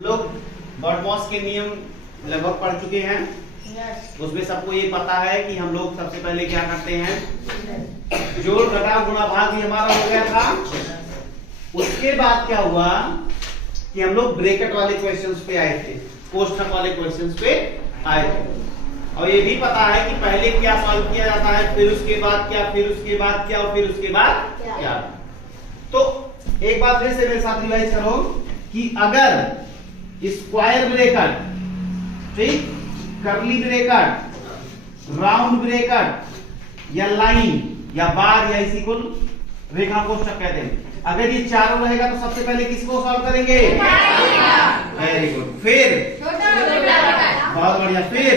लोग बर्डमॉस के नियम लगभग पढ़ चुके हैं। उसमें सबको ये पता है कि हम लोग सबसे पहले क्या करते हैं, जोड़ घटा गुणा भाग, ये हमारा हो गया था। उसके बाद क्या हुआ कि हम लोग ब्रैकेट वाले क्वेश्चंस पे आए थे, कोष्ठक वाले क्वेश्चंस पे आए थे। और ये भी पता है कि पहले क्या सॉल्व किया जाता है, फिर उसके बाद क्या, फिर उसके बाद क्या, और फिर उसके बाद क्या। तो एक बार फिर से मेरे साथ रिवाइज करो कि अगर स्क्वायर ब्रैकेट, ठीक, कर्ली ब्रैकेट, राउंड ब्रैकेट या लाइन या बार या इसी को रेखा कोष्ठक कहते हैं, अगर ये चारों रहेगा तो सबसे पहले किसको सॉल्व करेंगे? Very good. फिर बहुत बढ़िया, फिर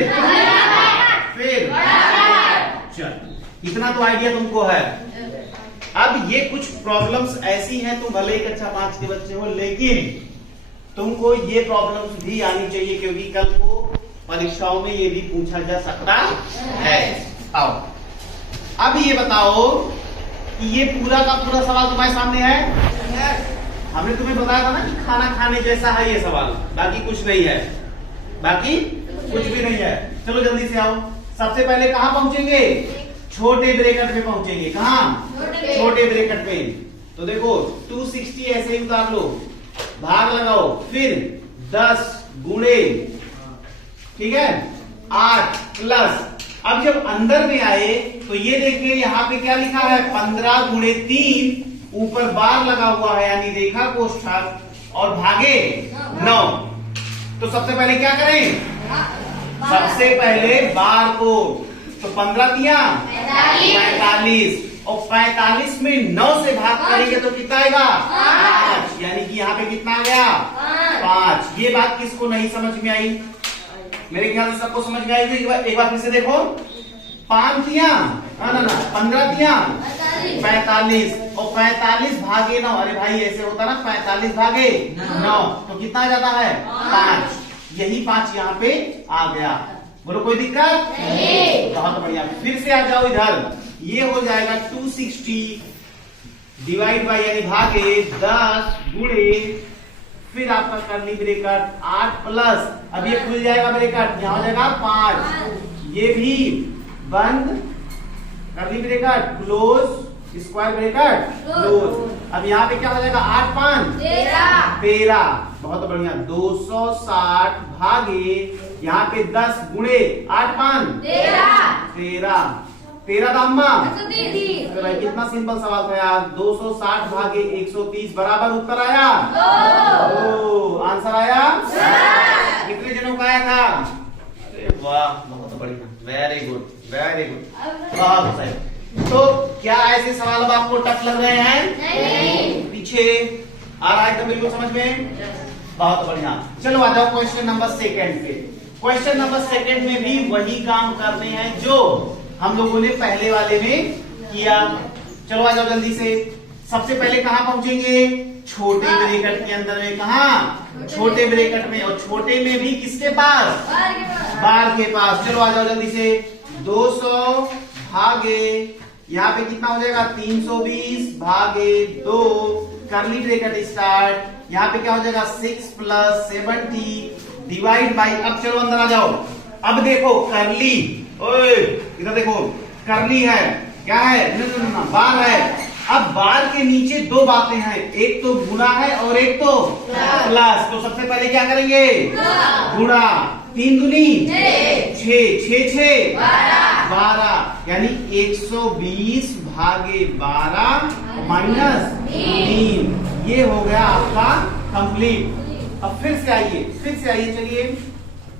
चल, इतना तो आइडिया तुमको है। अब ये कुछ प्रॉब्लम्स ऐसी हैं, तुम भले ही कक्षा 5 के बच्चे हो, लेकिन तुमको ये प्रॉब्लम्स भी आनी चाहिए, क्योंकि कल को परीक्षाओं में ये भी पूछा जा सकता है। आओ अब ये बताओ कि ये पूरा का पूरा सवाल तुम्हारे सामने है। हमने तुम्हें बताया था ना कि खाना खाने जैसा है ये सवाल, बाकी कुछ नहीं है, बाकी कुछ भी नहीं है। चलो जल्दी से आओ। सबसे पहले कहां पहुंचेंगे? छोटे ब्रैकेट में पहुंचेंगे। कहां? छोटे ब्रैकेट में। तो देखो 260 ऐसे ही उतार लो, भाग लगाओ, फिर 10 गुणे, ठीक है, 8 प्लस। अब जब अंदर में आए तो ये देखिए यहाँ पे क्या लिखा है, 15 गुणे 3, ऊपर बार लगा हुआ है यानी रेखा कोष्ठक, और भागे 9। तो सबसे पहले क्या करें? सबसे पहले बार को, तो 15 दिया 45, और 45 में 9 से भाग करेंगे तो कितना आएगा? 5। यानी कि यहाँ पे कितना आ गया? 5। ये बात किसको नहीं समझ में आई? मेरे ख्याल से सबको समझ में आई। एक बार फिर से देखो, 5 दिया, ना 15 दिया 45, और 45 भागे 9। अरे भाई ऐसे होता ना, 45 भागे 9 तो कितना आ जाता है? 5। यही 5 यहाँ पे आ गया। बोलो कोई दिक्कत नहीं? बहुत बढ़िया। फिर से आ जाओ इधर, ये हो जाएगा 260 डिवाइड बाय यानी भागे 10 गुणे, फिर आपका कर्ली ब्रैकेट 8 प्लस, अब ये खुल जाएगा ब्रैकेट, यहाँ हो जाएगा 5, ये भी बंद, curly bracket close, square bracket close. अब यहाँ पे क्या हो जाएगा? 8 5 13। बहुत बढ़िया। 260 भागे यहाँ पे 10 गुणे 8 5 13 दाम्मा। तो भाई कितना सिंपल सवाल था यार। 260 भागे 130 बराबर उत्तर आया। आंसर आया। कितने जनों का आया था? अरे वाह, बहुत बढ़िया, वेरी गुड वेरी गुड, बहुत सही। तो क्या ऐसे सवाल अब आपको टफ लग रहे हैं? नहीं। पीछे आ रहा है तो बिल्कुल समझ में? बहुत बढ़िया। चलो आ जाओ क्वेश्चन नंबर 2 पे। क्वेश्चन नंबर 2 में भी वही काम करने हैं जो हम लोगों ने पहले वाले में किया। चलो आ जाओ जल्दी से। सबसे पहले कहां पहुंचेंगे? छोटे ब्रैकेट के अंदर में। कहां? छोटे ब्रैकेट में। और छोटे में भी किसके पास? बार के पास। चलो आ जाओ जल्दी से। 200 भागे यहाँ पे कितना हो जाएगा? 320 भागे 2, कर्ली ब्रैकेट स्टार्ट, यहाँ पे क्या हो जाएगा? 6 प्लस 70 डिवाइड बाई। अब चलो अंदर आ जाओ। अब देखो कर्ली, ओए इधर देखो, कर्ली है, क्या है? ना बार है। अब बार के नीचे 2 बातें हैं, एक तो गुणा है और एक तो प्लस। तो सबसे पहले क्या करेंगे? गुणा। 3 दूनी 6, 6 6 12, यानी 120 भागे 12 माइनस 3। ये हो गया आपका कंप्लीट। अब फिर से आइए, चलिए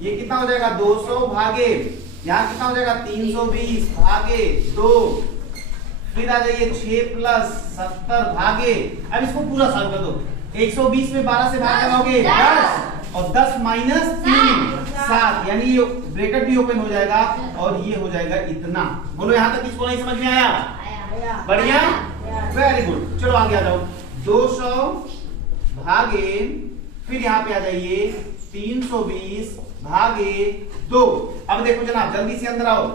ये कितना हो जाएगा? 200 भागे, यहाँ कितना हो जाएगा? 320 भागे 2, फिर आ जाइए 6 प्लस 70 भागे। अब इसको पूरा सॉल्व कर दो। 120 में 12 से भाग लगाओगे 10, और 10 माइनस 3 7, यानी ये ब्रैकेट भी ओपन हो जाएगा और ये हो जाएगा इतना। बोलो यहाँ तक किसको नहीं समझ में आया? बढ़िया, वेरी गुड। चलो आगे आ जाओ। 200 भागे, फिर यहाँ पे आ जाइए 320 भागे 2। अब देखो जनाब, जल्दी से अंदर आओ।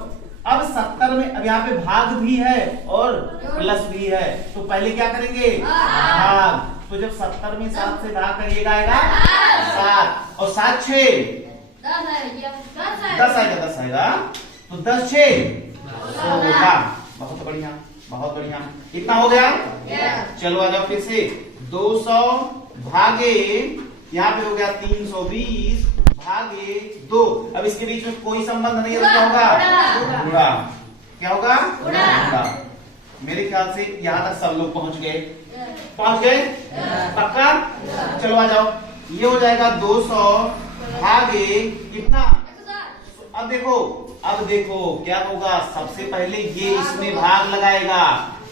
अब 70 में अब यहाँ पे भाग भी है और प्लस भी है, तो पहले क्या करेंगे? भाग। तो जब 70 में 7 से भाग करिएगा आएगा 7 और 7 6 10 आएगा तो 10 6 16। बहुत बढ़िया बहुत बढ़िया। इतना हो गया। चलो आ जाओ फिर से 200 भागे यहाँ पे हो गया 320 भागे 2। अब इसके बीच में कोई संबंध नहीं है तो क्या होगा? गुणा। क्या होगा? गुणा। मेरे ख्याल से यहाँ तक सब लोग पहुंच गए पक्का। चलो आ जाओ ये हो जाएगा 200 भागे कितना? अब देखो क्या होगा। सबसे पहले ये इसमें भाग लगाएगा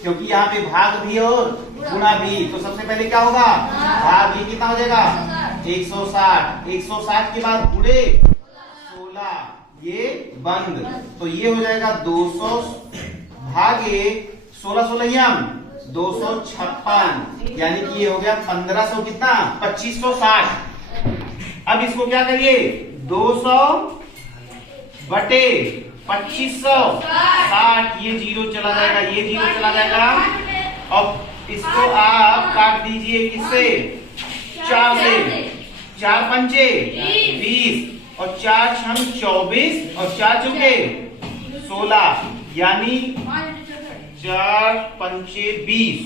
क्योंकि यहाँ पे भाग भी और गुणा भी। तो सबसे पहले क्या होगा? भाग। ये कितना हो जाएगा? 160 के बाद गुणे 16 ये बंद। तो ये हो जाएगा 200 भागे 16 256 यानी कि ये हो गया 1500 कितना? 2560। अब इसको क्या करिए? 200 बटे 2560 ये जीरो चला जाएगा ये जीरो चला जाएगा। अब इसको आप काट दीजिए किससे? 4 से। 4 पंचे 20 और 4 छम 24 और 4 चौके 16 यानी 4 पंचे 20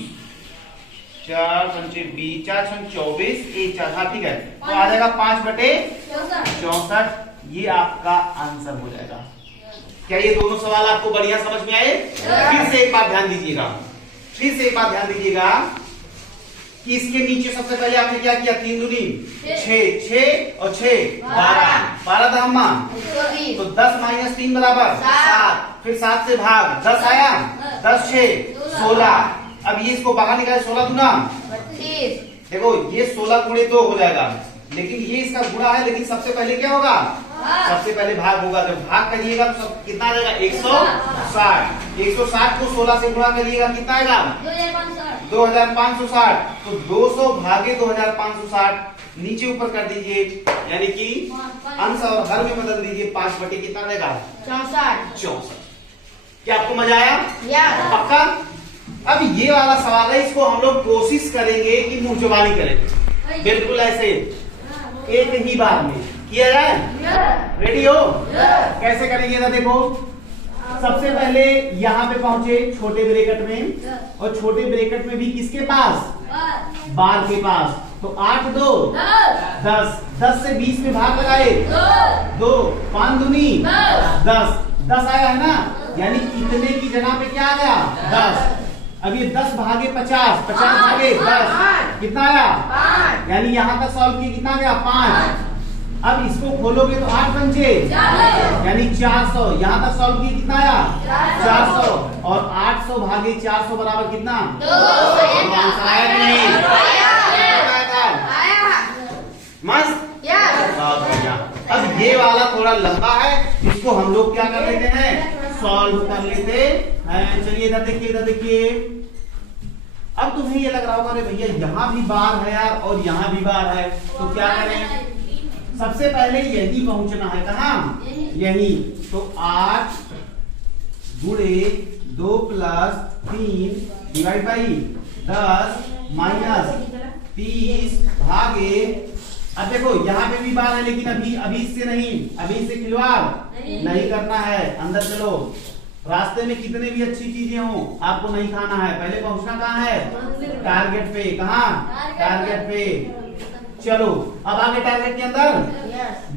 4 पंचे 20 4 छम 24 1 4। हाँ ठीक है। तो आ जाएगा 5 बटे 64। ये आपका आंसर हो जाएगा। क्या ये दोनों सवाल आपको बढ़िया समझ में आए? फिर से एक बात ध्यान दीजिएगा कि इसके नीचे सबसे पहले आपने क्या किया? 3 दूनी 6 और 6 12 था अम्मा। तो 10 माइनस 3 बराबर 7। फिर 7 से भाग 10 आया 10 6 16। अब ये इसको बाहर निकाले 16 दूना। देखो ये 16 गुणे 2 हो जाएगा लेकिन ये इसका गुणा है। लेकिन सबसे पहले क्या होगा? सबसे पहले भाग होगा। जब भाग करिएगा तो कितना आ जाएगा? 160। 160 को 16 से गुणा करिएगा कितना आएगा? 2560। तो 200 भागे 2560 नीचे ऊपर कर दीजिए यानी कि अंश और हर में बदल दीजिए। 5 बटे कितना रहेगा? 64। क्या आपको मजा आया? पक्का। अब ये वाला सवाल है इसको हम लोग कोशिश करेंगे कि मुंह जुबानी करें बिल्कुल ऐसे एक ही बार में किया जाए। रेडी हो? कैसे करेंगे ना देखो। सबसे पहले यहाँ पे पहुंचे छोटे ब्रैकेट में और छोटे ब्रैकेट में भी किसके पास? बार के पास। तो 8 2 10 10 से 20 में भाग लगाए 2 5 दूनी 10 आया है ना। यानी कितने की जगह पे क्या आ गया? 10। अब ये 10 भागे 50 भागे 10 कितना आया? 5। यानी यहाँ तक सॉल्व किया कितना गया? 5। अब इसको खोलोगे तो 8 पंचे यानी 400। यहाँ तक सॉल्व किया कितना आया? 400 और 800 भागे 400 बराबर कितना? 200। आया कि नहीं? मस्त। बहुत बढ़िया। अब ये वाला थोड़ा लंबा है इसको हम लोग क्या कर लेते हैं? सॉल्व कर लेते हैं। चलिए इधर देखिए। अब तुम्हें ये लग रहा होगा अरे भैया यहाँ भी बार है यार और यहाँ भी बार है तो क्या करें? सबसे पहले यही पहुंचना है। कहाँ? यही। तो 8 गुणे 2 प्लस 3 डिवाइड बाई 10 माइनस 30 भागे। अब देखो यहाँ पे भी बार है लेकिन अभी इससे नहीं, अभी इससे खिलवाड़ नहीं करना है। अंदर चलो। रास्ते में कितने भी अच्छी चीजें हो आपको नहीं खाना है। पहले पहुंचना कहाँ है? टारगेट पे। कहाँ? टारगेट पे। चलो अब आगे टारगेट के अंदर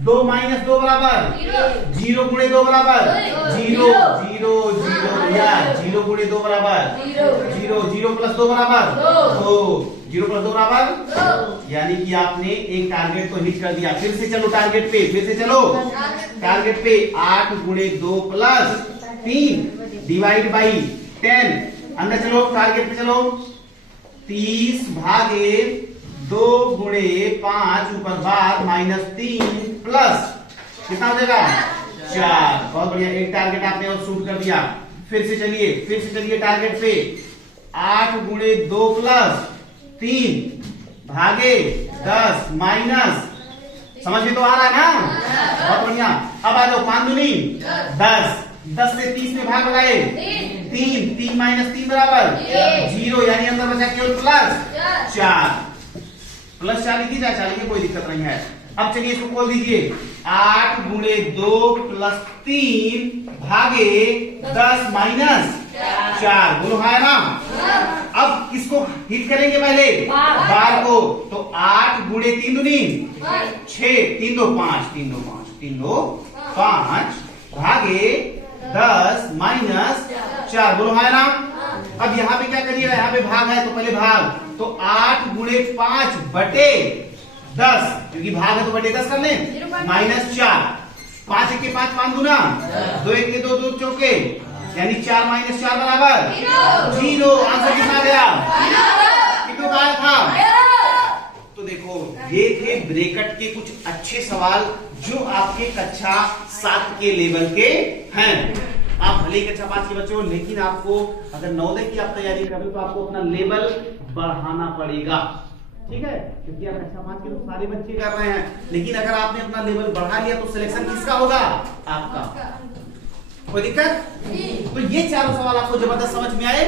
2 माइनस 2 बराबर 0 गुणे 2 बराबर 0 0 0 या 0 गुणे 2 बराबर 0 0 प्लस 2 बराबर 2 0 प्लस 2 बराबर। यानी कि आपने एक टारगेट को हिट कर दिया। फिर से चलो टारगेट पे। फिर से चलो टारगेट पे। 8 गुणे 2 प्लस 3 डिवाइड बाई 10। अंदर चलो टारगेट पे चलो। 30 भागे 2 गुणे 5 ऊपर बार माइनस 3 प्लस कितना हो जाएगा? 4। बहुत बढ़िया। एक टारगेट आपने और शूट कर दिया। फिर से चलिए टारगेट पे। 8 गुणे 2 प्लस 3 भागे 10 माइनस। समझ में तो आ रहा है ना? बहुत बढ़िया। अब आ जाओ 5 दूनी 10 10 से 30 में भाग लगाए 3 3 माइनस 3 बराबर 0 यानी अंदर बचा केवल प्लस 4। प्लस 4 लिखिए चाहे 4 लिखिए, कोई दिक्कत नहीं है। अब चलिए इसको खोल दीजिए, 8 गुणे 2 प्लस 3 भागे 10 माइनस 4, बोलो हाँ है ना। अब किसको हिट करेंगे पहले, बार को, तो 8 गुणे 3 दूनी 6, 3 2 5, 3 2 5, 3 2 5 भागे 10 माइनस 4, बोलो हाँ है ना। अब यहाँ पे क्या करिएगा, यहाँ पे भाग है तो पहले भाग, तो 8 गुणे 5 बटे 10, क्योंकि भाग है तो बटे 10 कर ले, माइनस 4, 5 1 के 5, 5 गुना 2 1 के 2, 2 चौके, यानी 4 माइनस 4 बराबर 0। आंसर कितना गया, कितना आया था। तो देखो ये थे ब्रैकेट के कुछ अच्छे सवाल जो आपके कक्षा 7 के लेवल के हैं। आप भले ही कक्षा 5 के बच्चे हो, लेकिन आपको अगर नवोदय की आप तैयारी कर रहे हो तो आपको अपना लेवल बढ़ाना पड़ेगा, ठीक है, क्योंकि आप कक्षा 5 के तो सारे बच्चे कर रहे हैं, लेकिन अगर आपने अपना लेवल बढ़ा लिया तो सिलेक्शन किसका होगा, आपका। कोई दिक्कत? तो ये चारों सवाल आपको जबरदस्त समझ में आए।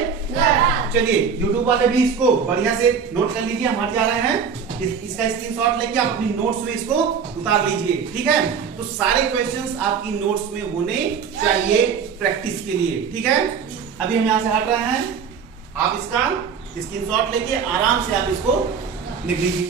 चलिए YouTube वाले भी इसको बढ़िया से नोट कर लीजिए, हम हट जा रहे हैं, इसका स्क्रीनशॉट लेके आप अपनी नोट्स में इसको उतार लीजिए, ठीक है। तो सारे क्वेश्चंस आपकी नोट्स में होने चाहिए प्रैक्टिस के लिए, ठीक है। अभी हम यहाँ से हट रहे हैं, आप इसका स्क्रीनशॉट लेके आराम से आप इसको लिख लीजिए।